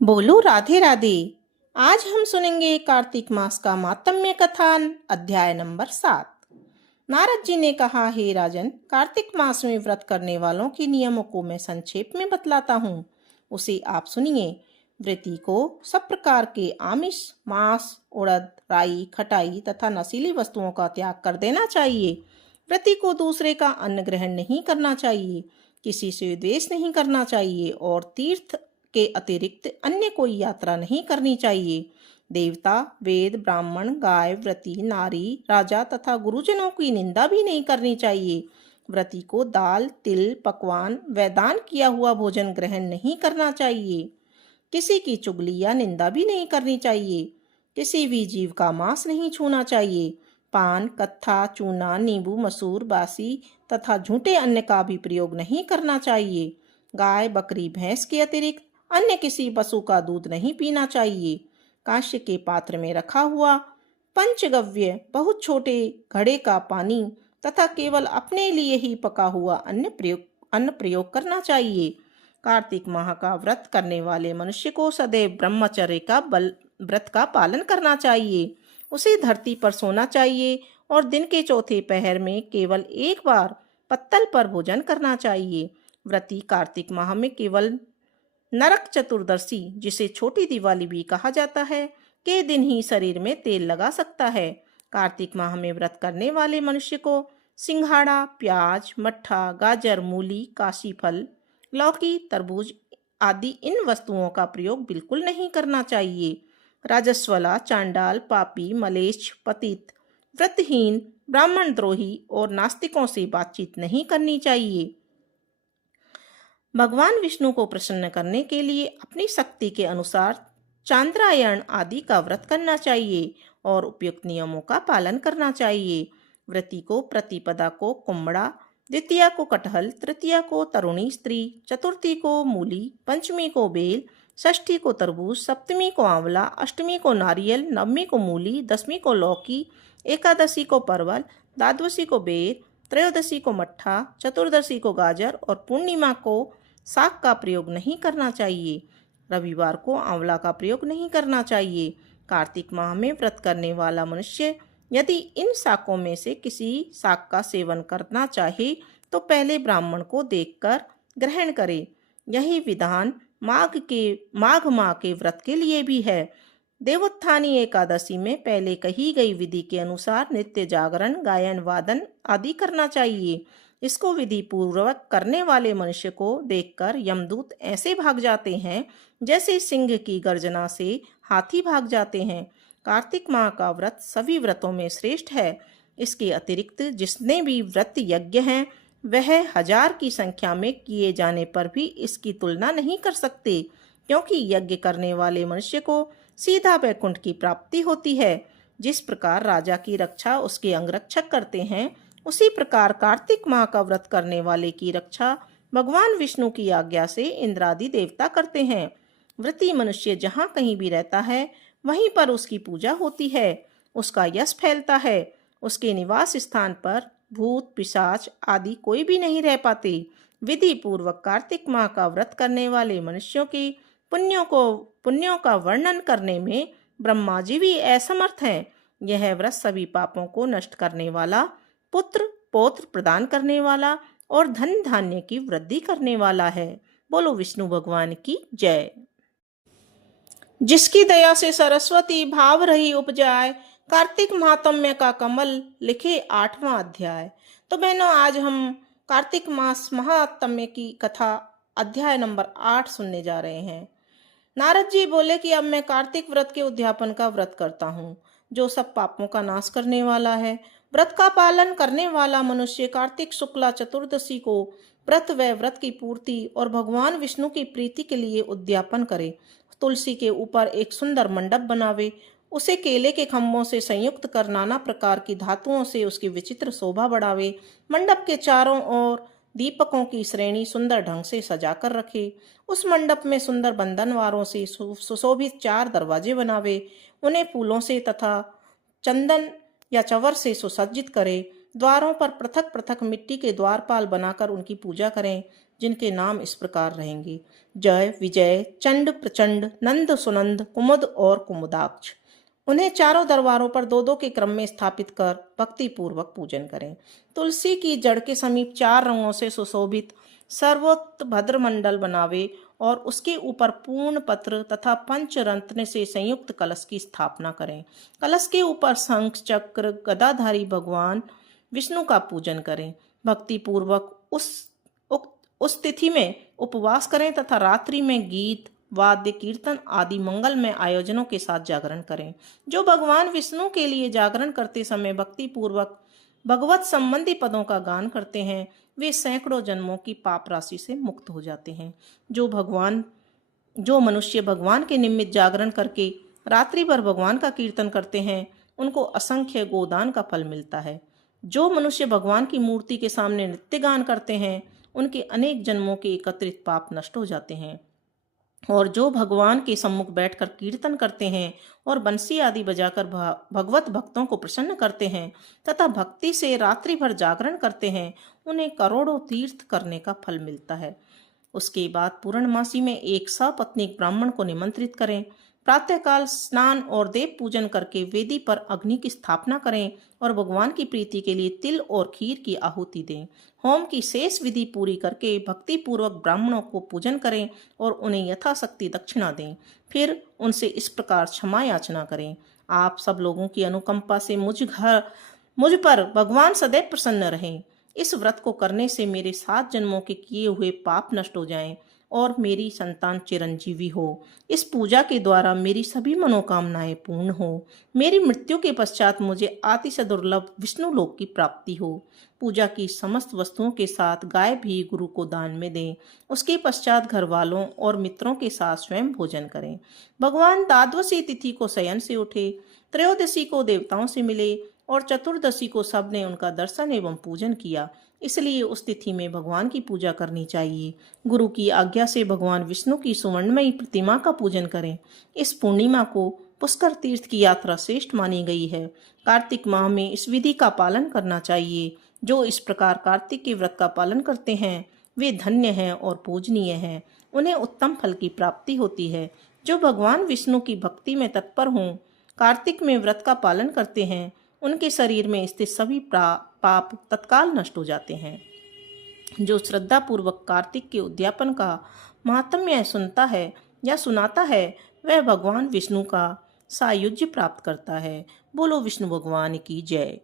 बोलो राधे राधे। आज हम सुनेंगे कार्तिक मास का मातम्य कथान अध्याय नंबर 7। नारद जी ने कहा, हे राजन, कार्तिक मास में व्रत करने वालों के नियमों को मैं संक्षेप में बतलाता हूँ, उसे आप सुनिए। व्रती को सब प्रकार के आमिष, मांस, उड़द, राई, खटाई तथा नशीली वस्तुओं का त्याग कर देना चाहिए। व्रती को दूसरे का अन्न ग्रहण नहीं करना चाहिए, किसी से द्वेष नहीं करना चाहिए और तीर्थ के अतिरिक्त अन्य कोई यात्रा नहीं करनी चाहिए। देवता, वेद, ब्राह्मण, गाय, व्रती, नारी, राजा तथा गुरुजनों की निंदा भी नहीं करनी चाहिए। व्रती को दाल, तिल, पकवान व दान किया हुआ भोजन ग्रहण नहीं करना चाहिए। किसी की चुगली या निंदा भी नहीं करनी चाहिए। किसी भी जीव का मांस नहीं छूना चाहिए। पान, कत्था, चूना, नींबू, मसूर, बासी तथा झूठे अन्न का भी प्रयोग नहीं करना चाहिए। गाय, बकरी, भैंस के अतिरिक्त अन्य किसी पशु का दूध नहीं पीना चाहिए। कांस्य के पात्र में रखा हुआ पंचगव्य बहुत छोटे घड़े का पानी तथा केवल अपने लिए ही पका हुआ अन्न प्रयोग करना चाहिए। कार्तिक माह का व्रत करने वाले मनुष्य को सदैव ब्रह्मचर्य का व्रत का पालन करना चाहिए। उसे धरती पर सोना चाहिए और दिन के चौथे पहर में केवल एक बार पत्तल पर भोजन करना चाहिए। व्रती कार्तिक माह में केवल नरक चतुर्दशी, जिसे छोटी दिवाली भी कहा जाता है, के दिन ही शरीर में तेल लगा सकता है। कार्तिक माह में व्रत करने वाले मनुष्य को सिंघाड़ा, प्याज, मट्ठा, गाजर, मूली, काशी फल, लौकी, तरबूज आदि इन वस्तुओं का प्रयोग बिल्कुल नहीं करना चाहिए। राजस्वला, चांडाल, पापी, मलेच्छ, पतित, व्रतहीन, ब्राह्मण द्रोही और नास्तिकों से बातचीत नहीं करनी चाहिए। भगवान विष्णु को प्रसन्न करने के लिए अपनी शक्ति के अनुसार चांद्रायण आदि का व्रत करना चाहिए और उपयुक्त नियमों का पालन करना चाहिए। व्रती को प्रतिपदा को कुम्हड़ा, द्वितीया को कटहल, तृतीया को तरुणी स्त्री, चतुर्थी को मूली, पंचमी को बेल, षष्ठी को तरबूज, सप्तमी को आंवला, अष्टमी को नारियल, नवमी को मूली, दसवीं को लौकी, एकादशी को परवल, द्वादशी को बेर, त्रयोदशी को मट्ठा, चतुर्दशी को गाजर और पूर्णिमा को साग का प्रयोग नहीं करना चाहिए। रविवार को आंवला का प्रयोग नहीं करना चाहिए। कार्तिक माह में व्रत करने वाला मनुष्य यदि इन शाकों में से किसी शाक का सेवन करना चाहे तो पहले ब्राह्मण को देखकर ग्रहण करे। यही विधान माघ माह के व्रत के लिए भी है। देवोत्थानी एकादशी में पहले कही गई विधि के अनुसार नित्य जागरण, गायन, वादन आदि करना चाहिए। इसको विधि पूर्वक करने वाले मनुष्य को देखकर यमदूत ऐसे भाग जाते हैं जैसे सिंह की गर्जना से हाथी भाग जाते हैं। कार्तिक माह का व्रत सभी व्रतों में श्रेष्ठ है। इसके अतिरिक्त जितने भी व्रत यज्ञ हैं वह 1000 की संख्या में किए जाने पर भी इसकी तुलना नहीं कर सकते, क्योंकि यज्ञ करने वाले मनुष्य को सीधा वैकुंठ की प्राप्ति होती है। जिस प्रकार राजा की रक्षा उसके अंगरक्षक करते हैं, उसी प्रकार कार्तिक माह का व्रत करने वाले की रक्षा भगवान विष्णु की आज्ञा से इंद्रादि देवता करते हैं। व्रती मनुष्य जहाँ कहीं भी रहता है वहीं पर उसकी पूजा होती है, उसका यश फैलता है। उसके निवास स्थान पर भूत, पिशाच आदि कोई भी नहीं रह पाते। विधि पूर्वक कार्तिक माह का व्रत करने वाले मनुष्यों की पुण्यों का वर्णन करने में ब्रह्मा जी भी असमर्थ हैं। यह व्रत सभी पापों को नष्ट करने वाला, पुत्र पौत्र प्रदान करने वाला और धन धान्य की वृद्धि करने वाला है। बोलो विष्णु भगवान की जय। जिसकी दया से सरस्वती भाव रही उपजाए, कार्तिक महात्म्य का कमल लिखे 8वां अध्याय। तो बहनों, आज हम कार्तिक मास महात्म्य की कथा अध्याय नंबर 8 सुनने जा रहे हैं। नारद जी बोले कि अब मैं कार्तिक व्रत के उद्यापन का व्रत करता हूँ, जो सब पापों का नाश करने वाला है। व्रत का पालन करने वाला मनुष्य कार्तिक शुक्ला चतुर्दशी को व्रत व व्रत की पूर्ति और भगवान विष्णु की प्रीति के लिए उद्यापन करे। तुलसी के ऊपर एक सुंदर मंडप बनावे, उसे केले के खम्भों से संयुक्त कर नाना प्रकार की धातुओं से उसकी विचित्र शोभा बढ़ावे। मंडप के चारों ओर दीपकों की श्रेणी सुंदर ढंग से सजा कर रखे। उस मंडप में सुंदर बंधनवारों से सुशोभित 4 दरवाजे बनावे। उन्हें फूलों से तथा चंदन या चवर से सुसज्जित करे। द्वारों पर पृथक पृथक मिट्टी के द्वारपाल बनाकर उनकी पूजा करें। जिनके नाम इस प्रकार रहेंगे: जय, विजय, चंड, प्रचंड, नंद, सुनंद, कुमुद और कुमुदाक्ष। उन्हें चारों दरबारों पर दो दो के क्रम में स्थापित कर भक्ति पूर्वक पूजन करें। तुलसी की जड़ के समीप 4 रंगों से सुशोभित सर्वोत्भद्र मंडल बनावे और उसके ऊपर पूर्ण पत्र तथा पंचरत्न से संयुक्त कलश की स्थापना करें। कलश के ऊपर शंख, चक्र, गदाधारी भगवान विष्णु का पूजन करें। भक्ति पूर्वक उस तिथि में उपवास करें तथा रात्रि में गीत, वाद्य, कीर्तन आदि मंगलमय आयोजनों के साथ जागरण करें। जो भगवान विष्णु के लिए जागरण करते समय भक्ति पूर्वक भगवत संबंधी पदों का गान करते हैं, वे सैकड़ों जन्मों की पाप राशि से मुक्त हो जाते हैं। जो मनुष्य भगवान के निमित्त जागरण करके रात्रि भर भगवान का कीर्तन करते हैं, उनको असंख्य गोदान का फल मिलता है। जो मनुष्य भगवान की मूर्ति के सामने नृत्य गान करते हैं, उनके अनेक जन्मों के एकत्रित पाप नष्ट हो जाते हैं। और जो भगवान के सम्मुख बैठकर कीर्तन करते हैं और बंसी आदि बजाकर भगवत भक्तों को प्रसन्न करते हैं तथा भक्ति से रात्रि भर जागरण करते हैं, उन्हें करोड़ों तीर्थ करने का फल मिलता है। उसके बाद पूर्णमासी में एक सपत्नीक ब्राह्मण को निमंत्रित करें। प्रातःकाल स्नान और देव पूजन करके वेदी पर अग्नि की स्थापना करें और भगवान की प्रीति के लिए तिल और खीर की आहुति दें। होम की शेष विधि पूरी करके भक्ति पूर्वक ब्राह्मणों को पूजन करें और उन्हें यथाशक्ति दक्षिणा दें। फिर उनसे इस प्रकार क्षमा याचना करें: आप सब लोगों की अनुकंपा से मुझ पर भगवान सदैव प्रसन्न रहें। इस व्रत को करने से मेरे 7 जन्मों के किए हुए पाप नष्ट हो जाएं और मेरी संतान चिरंजीवी हो। इस पूजा के द्वारा मेरी सभी मनोकामनाएं पूर्ण हो। मेरी मृत्यु के पश्चात मुझे अतिशय दुर्लभ विष्णु लोक की प्राप्ति हो। पूजा की समस्त वस्तुओं के साथ गाय भी गुरु को दान में दें। उसके पश्चात घर वालों और मित्रों के साथ स्वयं भोजन करें। भगवान द्वादशी तिथि को शयन से उठे, त्रयोदशी को देवताओं से मिले और चतुर्दशी को सबने उनका दर्शन एवं पूजन किया। इसलिए उस तिथि में भगवान की पूजा करनी चाहिए। गुरु की आज्ञा से भगवान विष्णु की सुवर्णमयी प्रतिमा का पूजन करें। इस पूर्णिमा को पुष्कर तीर्थ की यात्रा श्रेष्ठ मानी गई है। कार्तिक माह में इस विधि का पालन करना चाहिए। जो इस प्रकार कार्तिक के व्रत का पालन करते हैं, वे धन्य हैं और पूजनीय हैं। उन्हें उत्तम फल की प्राप्ति होती है। जो भगवान विष्णु की भक्ति में तत्पर हों, कार्तिक में व्रत का पालन करते हैं, उनके शरीर में स्थित सभी पाप तत्काल नष्ट हो जाते हैं। जो श्रद्धा पूर्वक कार्तिक के उद्यापन का महात्म्य सुनता है या सुनाता है, वह भगवान विष्णु का सायुज्य प्राप्त करता है। बोलो विष्णु भगवान की जय।